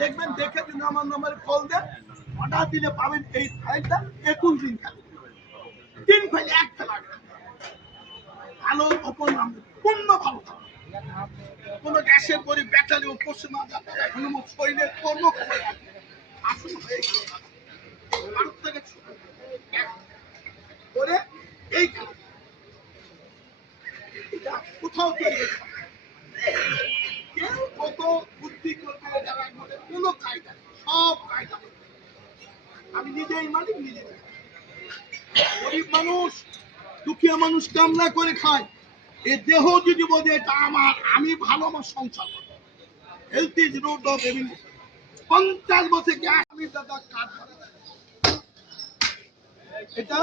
দেখবেন, দেখে দিন আমার নম্বরে কল দেন, অর্ডার দিলে পাবেন এই ফাইলটা 21 দিন খালি। 3 ফাইল 1 ফেলা ভালো ওপর নাম পূর্ণ ভালো কোনো গ্যাসের পরি ব্যাটারি উপসে না যাতে এখনো মোট শরীরের কর্ম করে আসুন হয়ে গেল ভারত থেকে করে এই এটা কোথাও তৈরি কেউ কত বুদ্ধি করতে যারা কোনো কায়দা সব কায়দা আমি নিজেই মালিক নিজে গরিব মানুষ দুঃখীয়া মানুষ কামনা করে খায় এই দেহ যদি বোঝে এটা আমার আমি ভালো আমার সংসার health is root of evening 50 বছর গ্যাস আমি দাদা কাজ এটা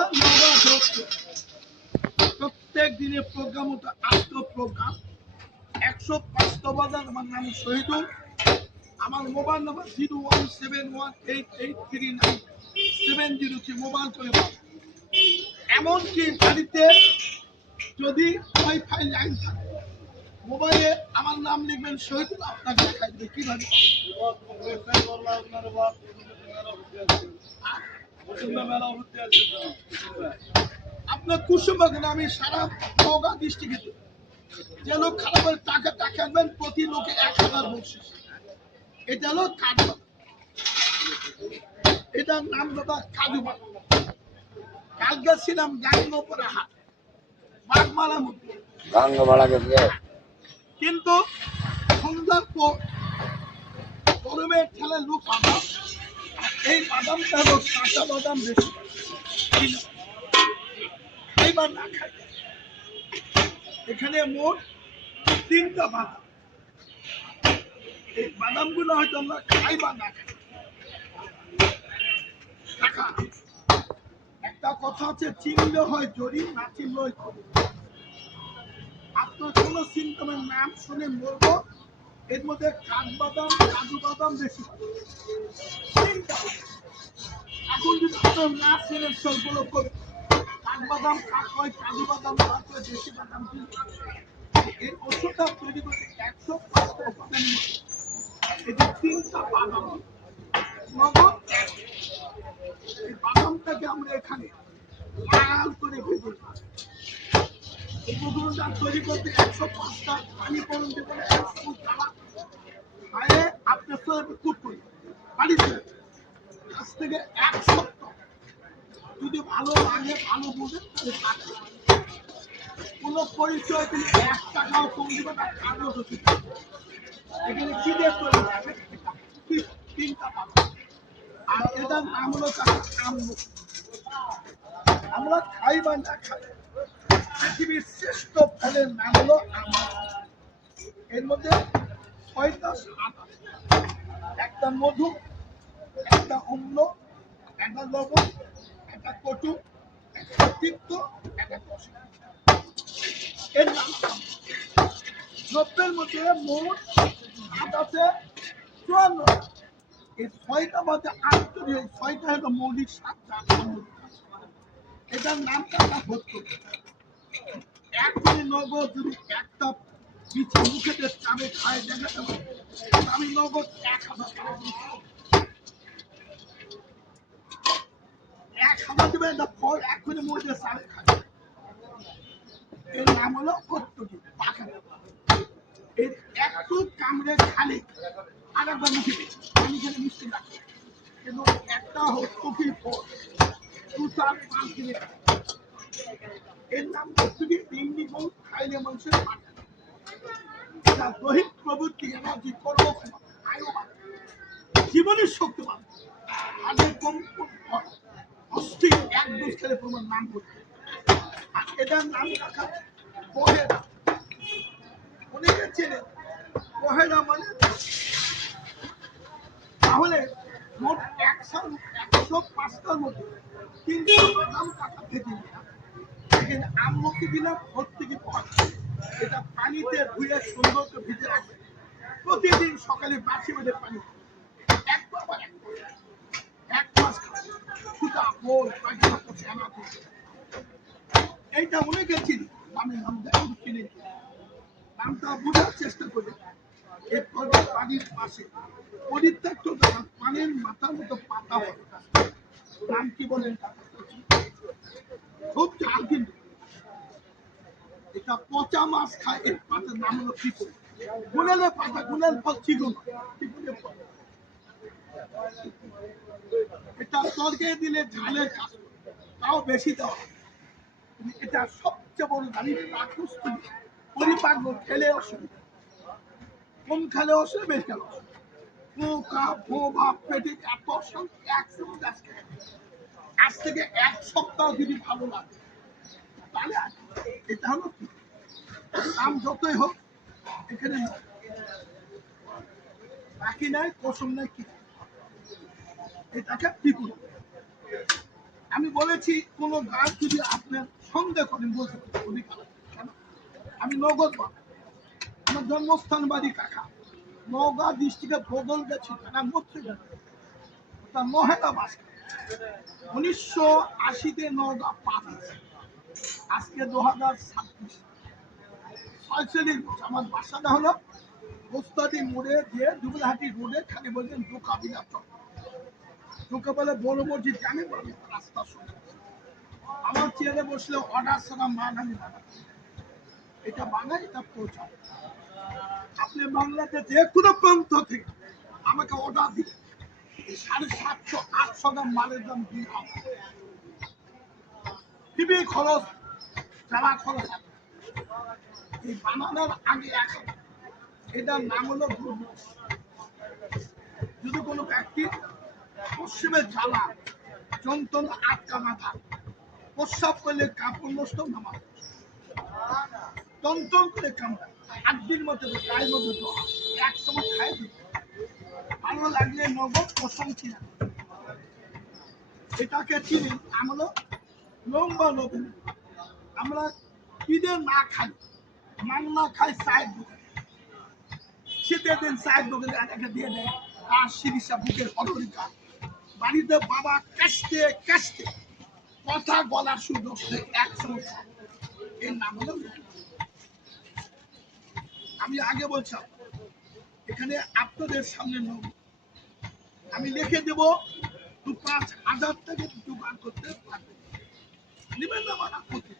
প্রত্যেক দিনের প্রোগ্রাম ওটা আজকে প্রোগ্রাম 105 বাজার আমার নাম শহীদুল আমার মোবাইল নাম্বার 01718839703 মোবাইল করে এমনকি বাড়িতে যদি ওয়াইফাই লাইন থাকে মোবাইলে আমার নাম লিখবেন শহীদুল আপনাকে দেখাই দেবে কিভাবে আপনার কুসুমবাগানে আমি সারা নওগাঁ ডিস্ট্রিক্টে যে লোক খারাপের টাকা দেখাবেন প্রতি লোকে 1000 বকশিশ এটা হলো কাজু এটার নাম দাদা কাজু বাগান কালকে ছিলাম গাঙ্গোপাড়া হাট বাগমারা মধ্যে কিন্তু সন্ধ্যার পর গরমের ঠেলে লোক বাদাম এই বাদামটা হলো কাঁচা বাদাম বেশি এইবার না খাই এখানে মোট 3টা বাদাম এই বাদামগুলো হয়তো আমরা খাই বা না খাই একটা কথা আছে চিনলে হয় জড়ি না চিনলে হয় খবর আপনার কোন সিমটমের নাম শুনে বলবো এর মধ্যে কাঠবাদাম কাজু বাদাম বেশি এখন যদি আপনার না শুনে সবগুলো করবে কাঠবাদাম কাকয় কাজু বাদাম তারপরে দেশি বাদাম এই ওষুধটা তৈরি করতে 105 উপাদান এই যে 3টা বাদাম নগদ এই বাদামটাকে আমরা এখানে লাল করে ভেজে উপকরণটা তৈরি করতে 105টা পানি পরন দেবেন 1 স্পুন কালা আরে আপনার সঙ্গে কুট করি বাড়িতে আজ থেকে 1 সপ্তাহ যদি ভালো লাগে ভালো বোঝেন তাহলে কোনো পরিচয় তিনি 1 টাকাও কম দেবেন না কাগজ এখানে কি দিয়ে তৈরি হবে 3টা পাবো আর এটার নাম হলো আমরা খাই বা না খাই পৃথিবীর শ্রেষ্ঠ ফলের নাম হলো আম এর মধ্যে 6টা স্বাদ আছে একটা মধু একটা অম্ল একটা লবণ একটা কটু একটা তিক্ত একটা টক এর নাম 90-এর মধ্যে মোট স্বাদ আছে 54 এই 6টা মধ্যে 6টা হলো মৌলিক স্বাদ এটার নামটা হতো এখনই নগদ যদি একটা পিছু মুখে চাবে খায় দেখাতে পারে আমি নগদ 1000 দেবে একটা ফল এখনই মধ্যে চাবে খায় এর নাম হলো কর্তকি পাখা এর একটু কামড়ে খালি আর একবার মুখে আমি এখানে মিষ্টি রাখি কিন্তু একটা হত্যকি ফল 2-4-5 দিনে এর নাম কর্তকি ইংলি বল খাইলে মানুষের দৈহিক প্রবৃত্তি এনার্জি কর্মক্ষমতা আয়ুবান জীবনের শক্তিবান আগে কম অস্থির 1 খেলে প্রমাণ নাম করতে আর এটার নাম রাখা পহেলা অনেকে চেনে পহেলা মানে তাহলে মোট 105টার মধ্যে 300 বাদাম টাকা থেকে এখানে আমলকি দিলাম প্রত্যেকে পাওয়া এটা পানিতে ধুয়ে সুন্দর করে ভিজে রাখবে প্রতিদিন সকালে বাসি বেঁধে পানি 1 মাস সুতা বোল পায়খানা করছে এইটা অনেকে চিনি আমি নাম দেখুন চিনি নামটা বোঝার চেষ্টা করি এরপরে বাড়ির পাশে পরিত্যক্ত জায়গা, পানির মাথার মতো পাতা হয়, নাম কি বলেন? খুব ঝাল কিন্তু এটা পচা মাছ খায়। এর পাতার নাম হলো পিপল। গুনেলের পাতা, গুনেল ফল চিকন, পিপলের ফল। এটা তরকে দিলে ঝালের কাজ করে, তাও বেশি দেওয়া হয়। এটা সবচেয়ে বড় দামি পাকস্থলী, পরিপাক খেলে অসুবিধা, কম খেলে অসুবিধা, বেশি খেলে অসুবিধা। পোকা ভাব পেটে এত অশান্তি, এক চামচ গাছ খেয়ে আজ থেকে 1 সপ্তাহ যদি ভালো লাগে তাহলে এটা হলো কি, দাম যতই হোক এখানে বাকি নাই, কসম নাই, কি এটাকে পিপুল। আমি বলেছি কোন গাছ যদি আপনার সন্দেহ করেন বলতে পারেন, কেন? আমি নগদ পাবো, আমার জন্মস্থান বাড়ি কাকা, নওগাঁ ডিস্ট্রিক্টে বদল গেছি, মহেলা বাস। 1980-তে নওগাঁ পাস, আজকে 2026, 46 বছর। আমার বাসাটা হলো ওস্তাদি মোড়ে দিয়ে দুবলাহাটি রোডে, খালি বলছেন দোকাবিলা চক, তোকে বলে বড় মসজিদ, জানি বলে রাস্তা শুনে। আমার চেয়ারে বসলে অর্ডার ছাড়া মান আমি বানাই, এটা বানাই, এটা পৌঁছায়। আপনি বাংলাতে যে কোনো প্রান্ত থেকে আমাকে অর্ডার দিবেন, 750-800 গ্রাম মালের দাম দিয়ে দিবি, খরচ যারা খরচ এই বানানোর আগে এখন এটার নাম হলো দুর্নীতি। যদি কোনো ব্যক্তি পশ্চিমের জ্বালা যন্ত্রণা আটকা না থাকে, প্রস্রাব করলে কাপড় নষ্ট, নামাজ টনটন করে কামড়ায়, 8 দিন মতো গায়ের মধ্যে দেওয়া, 1 চামচ খাই দিতে ভালো লাগলে নগদ, কসম কিনা। এটাকে চিনি, আমরা লম্বা নবীন। আমরা ঈদে না খাই, মাংনা খাই, চায়ের দোকান, শীতের দিন চায়ের দোকানে এটাকে দিয়ে দেয়, আর শিরিষা বুকের হলরিকা। বাড়িতে বাবা কাশতে কাশতে কথা বলার সুযোগ, 1 চামচ, এর নাম হলো। আমি আগে বলছিলাম এখানে আপনাদের সামনে নব, আমি লিখে দেব 5,000 টাকা জোগাড় করতে পারবেন, নেবেন না মানা করতে।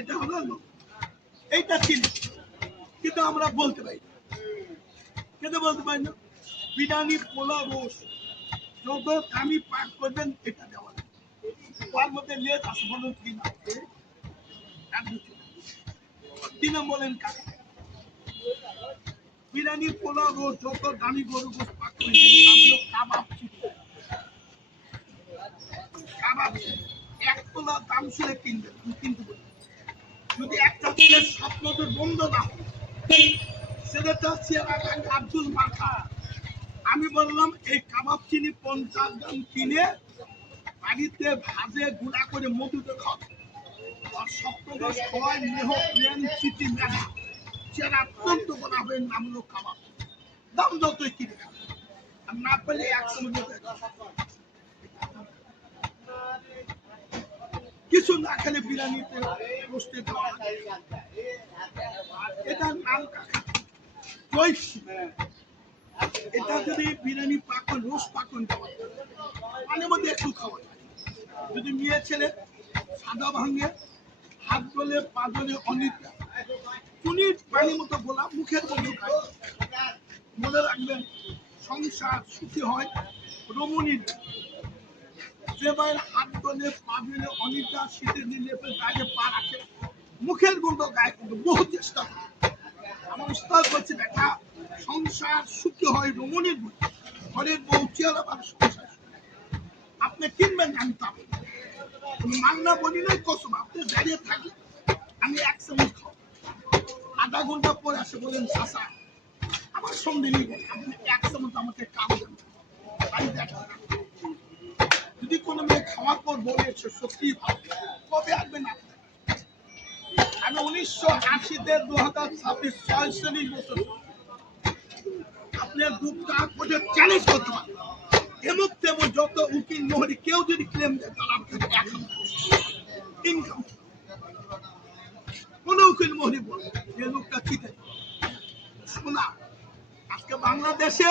এটা হলো লোক, এইটা চিনি, কিন্তু আমরা বলতে পারি, কিন্তু বলতে পারি না। বিরিয়ানি, পোলা, রোস যত দামি পাক করবেন এটা দেওয়া, তার মধ্যে লেজ আছে, বলুন কি না, বলেন কাকা। বিরিয়ানি, পোলা, রোস যত দামি গরু গোস পাক করে কাবাব চিনি, কাবাব 1 তোলা দাম শুনে কিনবেন, কিন্তু যদি একটা ছেলের স্বপ্ন তো বন্ধ না হয়, ছেলেটা আব্দুল মাথা। আমি বললাম এই কাবাব চিনি 50 গ্রাম কিনে বাড়িতে ভাজে গুঁড়া করে মধুতে খাবে, আর সপ্তদশ খাওয়ায় মেহ প্লেন চিটি মেঘা চেরা অত্যন্ত করা হবে, নাম হলো কাবাব। দাম যতই কিনে খাবে, আর না পেলে 1 চামচ কিছু না খেলে বিরিয়ানিতে বসতে দেওয়া। এটার নাম জয়সি। এটা যদি বিরিয়ানি পাকন, রোজ পাকন দেওয়া, পানির মধ্যে একটু খাওয়া যায়। যদি মেয়ে ছেলে সাদা ভাঙে, হাত গলে, পা গলে, অনিদ্রা চুনির পানির মতো গোলা মুখের মধ্যে খায়। মনে রাখবেন সংসার সুখী হয় রমণীর, যে ভাইয়ের হাত গলে, পা গলে, অনিদ্রা, শীতের দিন গায়ে পা রাখে, মুখের গন্ধ গায়ে, কিন্তু বহু চেষ্টা করে। আমার উস্তাদ বলছে দেখা, সংসার সুখী হয় রমণীর, ঘরের বউ চেয়ার আবার সংসার। আপনি কিনবেন, আমি তা মাংনা বলি নাই, কসম আপনি দাঁড়িয়ে থাকলে আমি 1 চামচ খাও, আধা ঘন্টা পরে আসে বলেন চাষা আমার সঙ্গে নিয়ে গেল, আপনি 1 চামচ আমাকে কাম দেন। যদি কোনো মেয়ে খাওয়ার পর বলে সত্যি ভালো, কবে আসবেন আপনি? আমি 1980-তে 2026, 46 বছর আপনার দুধটা করে চ্যালেঞ্জ করতে পারেন। এমন তেমন যত উকিল মোহরি কেউ যদি ক্লেম দেয়, তাহলে আপনাকে 1 ইনকাম। কোন উকিল মোহরি বলে যে লোকটা চিঠে শোনা আজকে বাংলাদেশে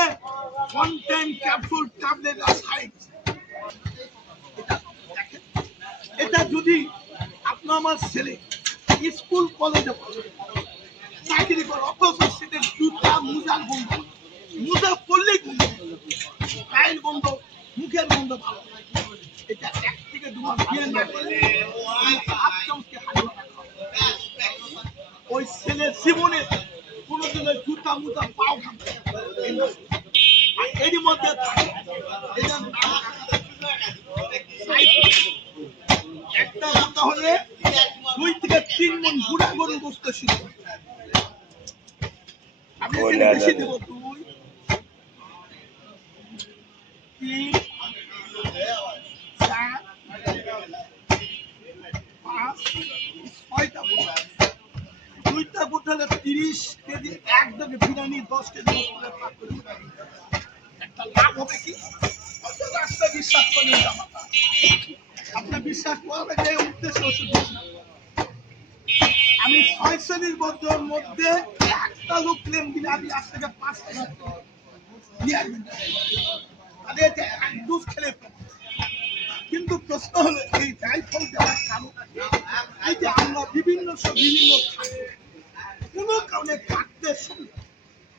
কন্টেন্ট ক্যাপসুল ট্যাবলেট সাইট, এটা যদি আপনার আমার ছেলে স্কুল কলেজে চাকরি করে অথচ সেটা জুতা মোজার বন্ধ, মোজা পড়লেই বন্ধ, গায়ের বন্ধ, মুখের বন্ধ ভালো, এটা এক থেকে দুবার বিয়ে না করলে ওই ছেলের জীবনে কোনোদিনের জুতা মোজা পাও খাবে। এরই মধ্যে একটা কথা হলে 2 থেকে 3 মণ বুড়া গরু বসতে শিখব। আমি বেশি দেব 2, 3, 4, 5, 6টা বোতল। 2টা বোতলে 30 কেজি একদমে বিরিয়ানি 10 কেজি একটা লাভ হবে কি? রাস্তা বিশ্বাস করেন আপনার বিশ্বাস করবে যে উদ্দেশ্য ওষুধ। আমি 6 শ্রেণীর বছর মধ্যে একটা লোক ক্লেম দিলে আমি আজ থেকে 5 টাকা নিয়ে আসবেন, তাহলে এটা এক ডোজ খেলে। কিন্তু প্রশ্ন হলো এই জায়ফল দেওয়ার কারণ এই যে আমরা বিভিন্ন কোনো কারণে থাকতে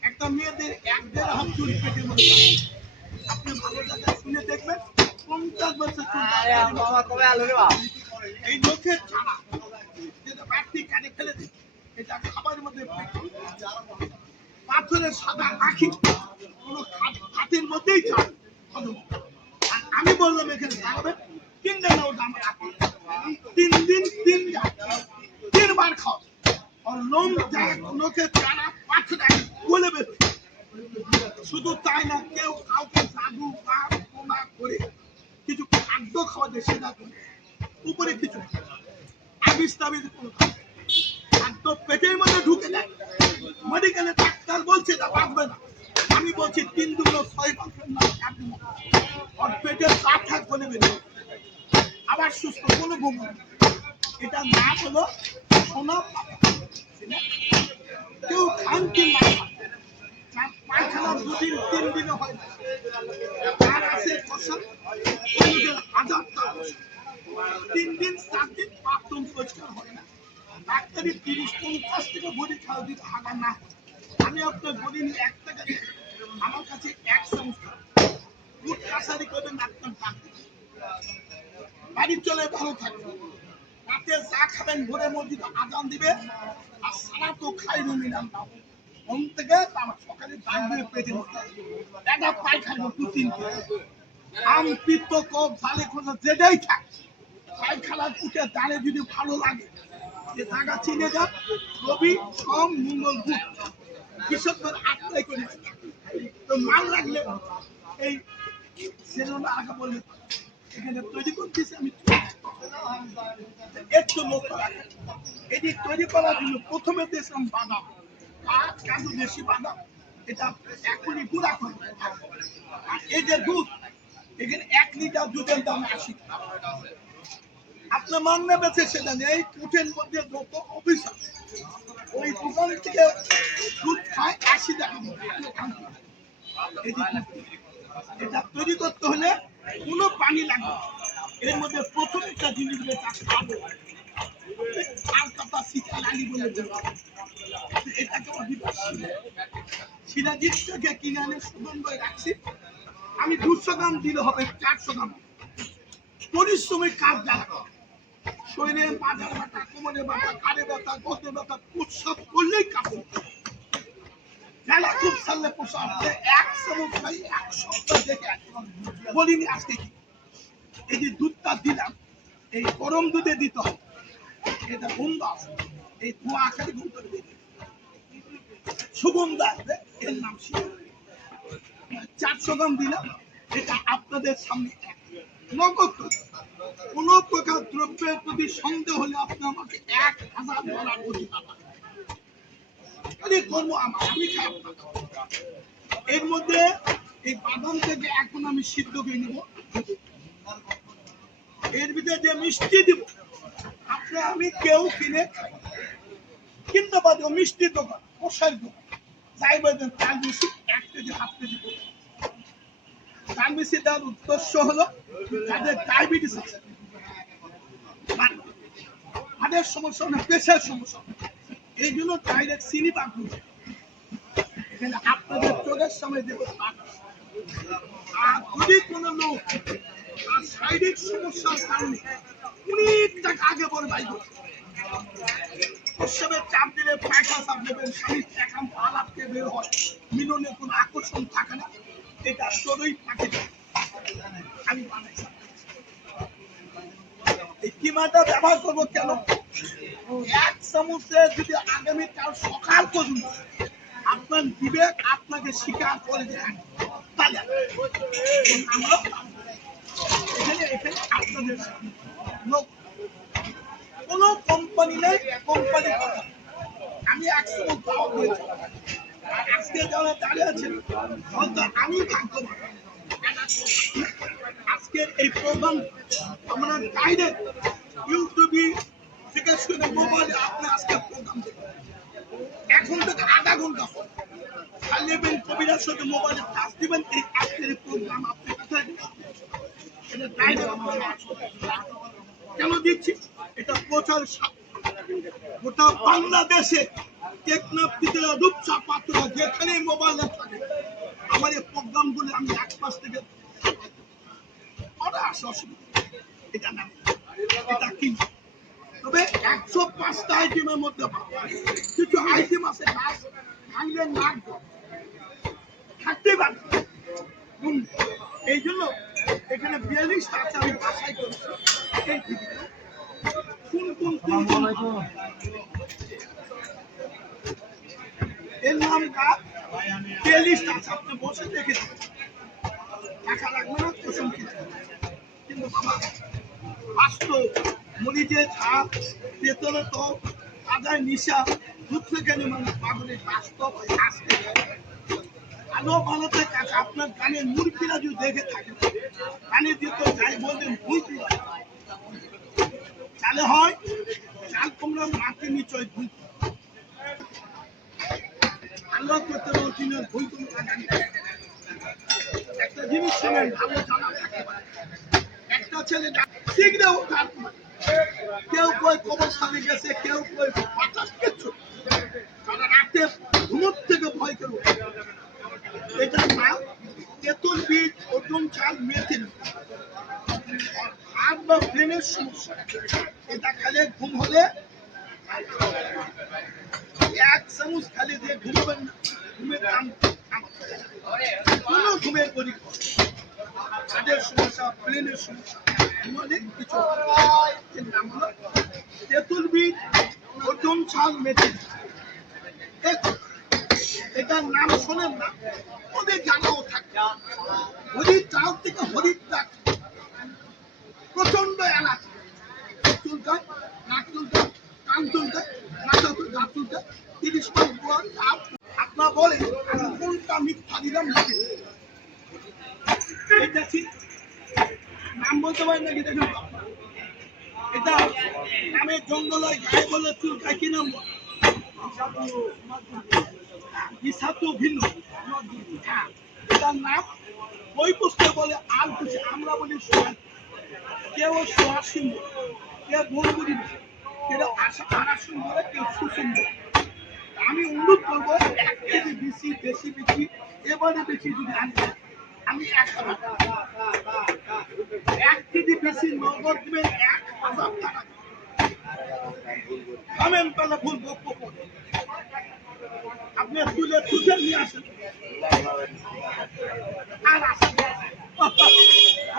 একটা মেয়েদের 1-1.5 হাত চুরি পেটের মধ্যে, আপনি ভালো জায়গায় শুনে দেখবেন 50 বছর এই লোকের ছাড়া যেটা ব্যক্তি কানে ফেলে দেয়, এটা খাবারের মধ্যে পাথরের সাদা আখি কোনো হাতের মধ্যেই চায়। আমি বললাম এখানে খাবেন 3 দিন, ওটা আমার 3 দিন 3বার খাও আর লোম লোকের চারা পাথরে বলে বেরোয়। শুধু তাই না, কেউ কাউকে জাদু বা বোমা করে কিছু খাদ্য খাওয়া যায় সেটা উপরে কিছু আবিস তাবিজ কোনো খাদ্য পেটের মধ্যে ঢুকে যায়, মেডিকেলে ডাক্তার বলছে না বাঁচবে না। আমি বলছি 3 দুগুলো 6 বছর না আর পেটের কাঠা করে বেরোয় আবার সুস্থ কোনো বোমা। এটা না হলো সোনা কেউ খানতি না পায়খানা 2 দিন 3 দিনে হয় না, তার আছে ফসল 3 দিন 4 দিন বাথরুম পরিষ্কার হয় না। ডাক্তারি 30-50 টাকা বড়ি খাওয়া দিতে হাগা না। আমি আপনার বড়ি নিয়ে 1 টাকা দিয়ে আমার কাছে 1 চামচ দুধ কাছারি করবেন, ডাক্তার বাড়ি চলে ভালো থাকবে। রাতে চা খাবেন, ভোরে মসজিদে আজান দিবে আর সারা তো খাই রুমিনাম দাও ঘুম থেকে আমার সকালে দাম দিয়ে পেটে একটা পায়খানা 2-3 আম পিত্ত কফ ঝালে খোঁজা যেটাই থাক পায়খানা উঠে দাঁড়ে যদি ভালো লাগে যে জায়গা চিনে যান রবি সোম মঙ্গল বুধ কৃষকদের আটটাই করে তো মাল রাখলে এই সেজন্য আগে বললে এখানে তৈরি করতেছি আমি একটু লক্ষ্য রাখেন। এটি তৈরি করার জন্য প্রথমে দিয়েছিলাম বাদাম, কাজু দেশি বাদাম, এটা এখনই গুঁড়া করবে। আর এই যে দুধ, এখানে 1 লিটার দুধের দাম 80 টাকা। আপনার মাংনা বেছে সেটা নেই, কুঠের মধ্যে যত অফিসার ওই দোকান থেকে দুধ খায় 80 টাকা। এটা তৈরি করতে হলে কোনো পানি লাগবে। এর মধ্যে প্রথম একটা জিনিস খাবো আর কথা শিখা লাগি বলে এটাকে সিরাজিটাকে কিনে আনে সুগন্ধ রাখছি। আমি 200 গ্রাম দিলে হবে 400 গ্রাম। পরিশ্রমিক কাজ যারা শরীরে মাথার ব্যথা, কোমরে ব্যথা, কাঁধে ব্যথা, গতে ব্যথা প্রস্রাব করলেই কাপড় যারা খুব সারলে প্রসাদ 1 চামচ খাই 1 সপ্তাহ দেখে বলিনি আজকে কি এই যে দুধটা দিলাম এই গরম দুধে দিতে হবে। এটা গন্ধ আছে, এই ধোঁয়া আকারে গন্ধ সুগন্ধ আসবে, এর নাম 400 গ্রাম দিলাম। এটা আপনাদের সামনে নগদ। কোন প্রকার দ্রব্যের প্রতি সন্দেহ হলে আপনি আমাকে $1000 প্রতি পাবেন। কর্ম আমার আমি খাই। এর মধ্যে এই বাদাম থেকে এখন আমি সিদ্ধ করে নেব, এর ভিতরে যে মিষ্টি দিব আপনি আমি কেউ কিনে খাই, কিন্তু বাদে মিষ্টি দোকান কষার দোকান যাই বলবেন তার বেশি 1 কেজি 1/2 কেজি করে। তার বেশি দেওয়ার উদ্দেশ্য হলো যাদের ডায়াবেটিস আছে, হার্টের সমস্যা না, প্রেশার সমস্যা, এই জন্য ডাইরেক্ট চিনি পাক এখানে আপনাদের চোখের সামনে দেবো। আর যদি কোনো লোক তার শারীরিক সমস্যার কারণে অনেক টাকা আগে পরে বাই করে প্রস্রাবের চাপ দিলে পায়খা চাপ দেবেন, স্বামীর একান্ত আলাপকে বের হয়, মিলনে কোনো আকর্ষণ থাকে না, এটা তোরই থাকে। আমি বানাইছি এই কিমাটা ব্যবহার করবো কেন? 1 চামচে যদি আগামীকাল সকাল পর্যন্ত আপনার বিবেক আপনাকে স্বীকার করে দেয়, তাহলে আমরা এখানে আপনাদের কোনো কোম্পানি নেই, কোম্পানি আমি 1 চামচ দাওয়া করেছি। আজকে যারা দাঁড়িয়ে আছেন হয়তো আমি ভাগ্যবান, আজকের এই প্রোগ্রাম আমরা ডাইরেক্ট ইউটিউবে থেকে শুনে মোবাইলে আপনি আজকে প্রোগ্রাম দেখবেন, এখন থেকে আধা ঘন্টা নেবেন, কবিরার সাথে মোবাইলে কাজ দিবেন, এই আজকের প্রোগ্রাম আপনি কোথায় দিবেন? এটা ডাইরেক্ট কেন দিচ্ছি? এটা প্রচার গোটা বাংলাদেশে টেকনাফটিতে রূপসা পাত্র যেখানে মোবাইলে থাকে আমার এই প্রোগ্রাম গুলো আমি 1 মাস থেকে অসুবিধা এটা না, এটা কি? তবে 105টা আইটেমের মধ্যে কিছু আইটেম আছে কাজ ভাঙলে নাক থাকতে পারে, এই জন্য এখানে 42টা আছে আমি বাছাই করছি। এর নামটা 42টা আছে, আপনি বসে দেখে টাকা লাগবে না, কোশন কিন্তু বাবা বাস্তব মরিচের ঝাপ, পেতলে তো আদায় নিশা, দুধ থেকে মানুষ পাগলের বাস্তব আসতে আলো বানাতে কাছে আপনার গানের মূর্তিরা যদি দেখে থাকে গানে দিত যাই বলবেন ভুল চালে হয় চাল তোমরা মাকে নিচয় ভুল আল্লাহ করতে রচিনের ভুল তোমরা জানি। একটা জিনিস শোনেন, ভালো জানা থাকতে পারে, একটা ছেলে শিখলেও কেউ কই কবরস্থানে গেছে, কেউ কই বাতাস কিচ্ছু, তারা রাতে ঘুমোর থেকে ভয় করে এটার নাম তেঁতুল বীজ, ওজন চাল, মেথি। হাত বা ব্রেনের সমস্যা, এটা খালে ঘুম হলে 1 চামচ খালি দিয়ে ঘুমাবেন না, ঘুমের দাম কোনো ঘুমের পরীক্ষা, হাতের সমস্যা, ব্রেনের সমস্যা, ঘুমালে কিছু নাম হলো তেঁতুল বীজ, ওজন চাল, মেথি। এটার নাম শোনেন না, ওদের জানাও থাকে। হরির চাল থেকে হরির ডাক প্রচন্ড এলাচ চুলকায়, নাক চুলকায়, কান চুলকায়, মাথা গা চুলকায়, 30 মাস বয়স। আপনার বলেন আমি কোনটা মিথ্যা দিলাম নাকি? এটা ঠিক নাম বলতে পারেন নাকি? দেখুন এটা নামের জঙ্গল গায়ে বলে চুলকায়, কি নাম ভিন্ন, এটার নাম বই পুস্তকে বলে আল খুশি, আমরা বলি সোয়া, কেউ সোয়া সিংহ, কেউ বলগুড়ি, কেউ আশাসন বলে, কেউ সুসুন্দর। আমি অনুরোধ করবো 1 কেজি বেশি বেশি বেশি এবারে বেশি যদি আমি 1 কেজি বেশি নগদ দেবেন 1000 টাকা। খামেন পেলে ভুল গপ্প করে আপনি তুলে তুলে নিয়ে আসেন আর আসেন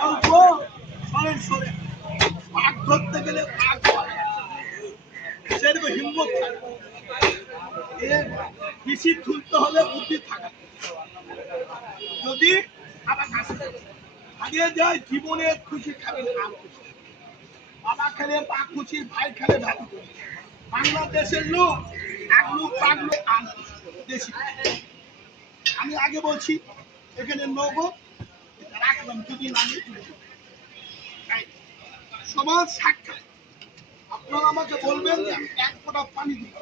অল্প সরেন সরে পাক ধরতে গেলে পাক সেরকম হিম্মত থাকে, বেশি তুলতে হলে বুদ্ধি থাকে। যদি আবার হারিয়ে যায় জীবনের খুশি খাবেন, বাবা খেলে পা খুশি, ভাই খেলে ভাই। বাংলাদেশের লোক এক লোক পাগলো আম দেশি। আমি আগে বলছি এখানে নগদ রাখলাম, যদি লাগে সবার সাক্ষাৎ আপনারা আমাকে বলবেন যে আমি 1 ফোঁটা পানি দিই,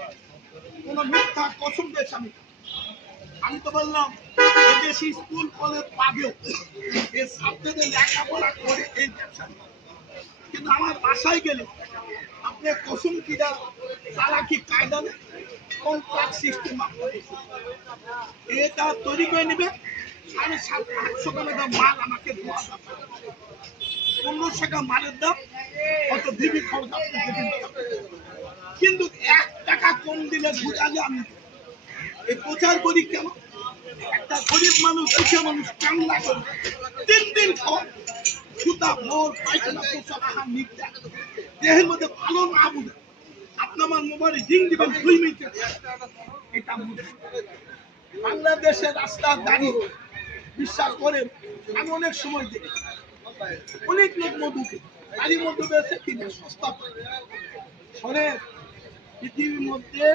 কোন মিথ্যা কসম দিয়েছি আমি আমি তো বললাম এদেশি স্কুল কলেজ পাবেও এই ছাত্রদের লেখাপড়া করে এই ব্যবসা, কিন্তু আমার বাসায় গেলে আপনি কসম কিনা চালাকি কায়দা কন্ট্রাক্ট সিস্টেম এটা তৈরি করে নেবে 750-800 টাকা মাল আমাকে দেওয়া যাবে, 1500 টাকা মালের দাম কত দিবি খরচ আপনি দেবেন, কিন্তু 1 টাকা কম দিলে বুঝালে আমি এই প্রচার করি কেন? একটা গরিব মানুষ দুঃখী মানুষ কান্না করে 3 দিন খাওয়া জুতা মোর পায়খানা পোশাক আহার নিত্যা দেহের মধ্যে ভালো না বুঝে আপনি আমার মোবাইলে রিং দিবেন 2 মিনিটে, এটা বাংলাদেশের রাস্তার দাঁড়িয়ে বিশ্বাস করেন আমি অনেক সময় দেখি অনেক লোক মধুকে গাড়ির মধ্যে বেছে কিনে সস্তা পায়। শোনেন পৃথিবীর মধ্যে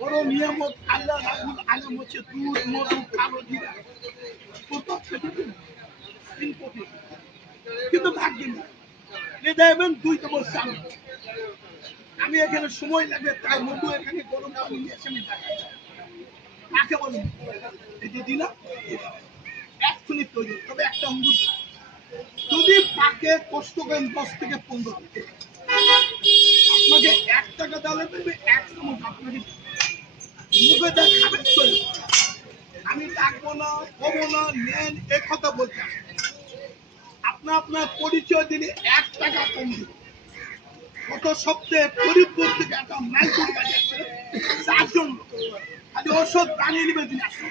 বড় নিয়ামত আল্লাহ রাবুল আলম হচ্ছে দুধ মধু কালো জিরা প্রত্যেক খেতে কিন্তু ভাগ্য নেই দেখবেন 2 তো বলছে আমি এখানে সময় লাগবে তাই মধু এখানে গরম পানি নিয়ে এসে আমি দেখাই কাকে বলুন এটি দিলাম এক্ষুনি তৈরি, তবে একটা অঙ্গুর যদি পাকে কষ্ট করেন 10 থেকে 15 আপনাকে 1 টাকা দিলে দেবে 1 চামচ আপনাকে মুখে দেখাবেন চলে, আমি ডাকবো না কবো না নেন এ কথা বলতে আপনার পরিচয় দিলে 1 টাকা কম দিবে। গত সপ্তাহে ফরিদপুর থেকে একটা মাইকুর গাড়ি আসছে 4 জন খালি ওষুধ টানিয়ে নেবে দিন আসছে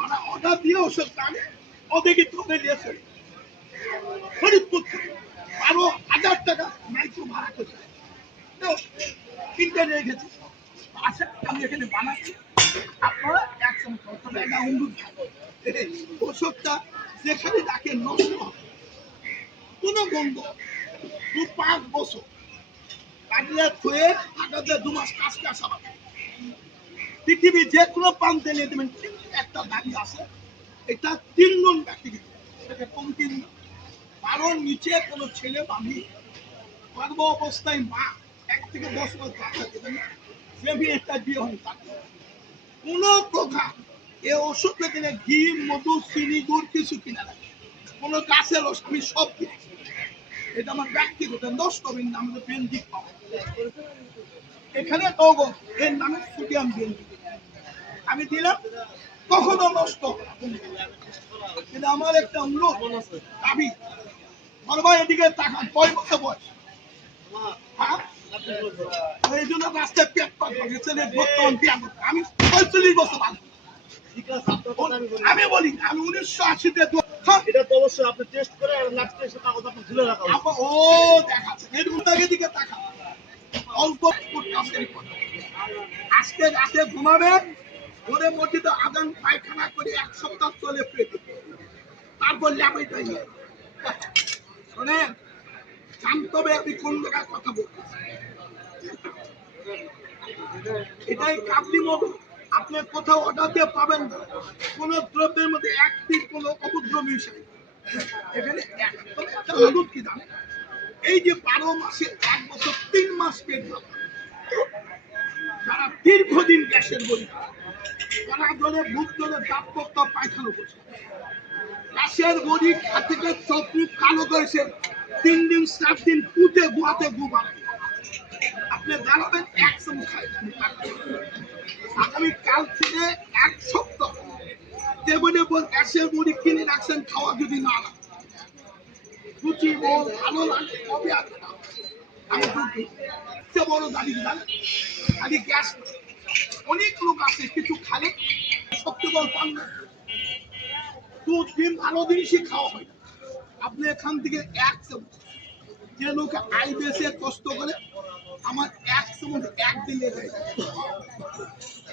ওরা অর্ডার দিয়ে ওষুধ টানে ওদেরকে তুলে দিয়েছে ফরিদপুর থেকে 12,000 টাকা মাইকুর ভাড়া করছে কিনতে নিয়ে গেছে আচ্ছা আমি এখানে বানাচ্ছি আপনারা একসঙ্গে তবে একটা অঙ্গুর ওষুধটা যেখানে ডাকে নষ্ট হবে কোনো গন্ধ 5 বছর কাটলে থয়ে আগাতে 2 মাস কাজ হবে পৃথিবী যে কোনো প্রান্তে নিয়ে দেবেন কিন্তু একটা দাবি আছে এটা 3 জন ব্যক্তি সেটা কম 3 কারণ নিচে কোনো ছেলে বাবি গর্ভ অবস্থায় মা 1 থেকে 10 বছর বাচ্চা দেবেন না যে বিয়েটা বিয়ে হয় তাকে কোনো প্রকার এ ওষুধ কিনে ঘি মধু চিনি গুড় কিছু কিনা লাগে কোনো গাছের রস আমি সব কিনেছি, এটা আমার ব্যক্তিগত নষ্ট হবে না আমাদের বেঞ্জিক পাওয়া এখানে তগো এর নামে সোডিয়াম বেঞ্জিক আমি দিলাম কখনো নষ্ট কিন্তু আমার একটা অনুরোধ দাবি বড় এদিকে তাকান 5 বছর বয়স এই জন্য রাস্তায় পেট পাক গেছে বর্তমান বিয়াম আমি 45 বছর বাদ আমি বলি আমি 1980-তে এটা তো অবশ্যই আপনি টেস্ট করে লাস্ট এসে কাগজ আপনি ঝুলে রাখা আপা ও দেখাচ্ছে এর উল্টাকে দিকে তাকা অল্প আজকে রাতে ঘুমাবেন ওরে মসজিদে আজান পায়খানা করে 1 সপ্তাহ চলে পেটে তারপর ল্যাবেটা নিয়ে শোনেন জানতবে আমি কোন জায়গায় কথা বলতেছি এটাই কাবলি মধু আপনি কোথাও অর্ডার দিয়ে পাবেন না কোন দ্রব্যের মধ্যে 1 টিপ কোন অভদ্র মিশাই এখানে একটা মধু কি দাম এই যে 12 মাসে 1 বছর 3 মাস পেট যারা দীর্ঘদিন গ্যাসের বলি তারা ধরে বুক ধরে দাঁত পক্তা পায়খানা করছে গ্যাসের বড়ি থেকে চোখ কালো করেছে 3 দিন 7 দিন পুঁতে গুয়াতে গু বানায় আপনি জানাবেন 1 চামচ খাই আগামী কাল থেকে 1 সপ্তাহ টেবিলে বল গ্যাসের বড়ি কিনে রাখছেন খাওয়া যদি না লাগে রুচি বল ভালো লাগে কবে আসবে না আমি সে বড় দাবি জানেন খালি গ্যাস অনেক লোক আছে কিছু খালে সত্যি বল পান না দুধ ডিম ভালো জিনিসই খাওয়া হয় আপনি এখান থেকে 1 চামচ যে লোক আই বেশে কষ্ট করে আমার 1 চামচ একদিন লেগে যায়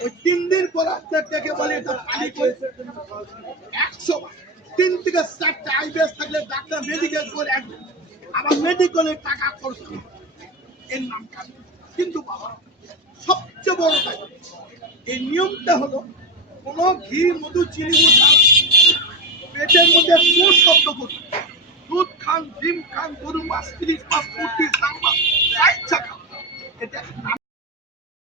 ওই 3 দিন পর আপনাকে বলে এটা পানি করে 100 3 থেকে 4টা আই বেশ থাকলে ডাক্তার মেডিকেল করে একদিন আবার মেডিকেলে টাকা খরচ এর নাম কাজ কিন্তু বাবা সবচেয়ে বড় কাজ এই নিয়মটা হলো কোনো ঘি মধু চিনি পেটের মধ্যে কোন শব্দ করবে দুধ খান ডিম খান গরু মাছ 30 মাছ 40 মাছ ইচ্ছা খান এটা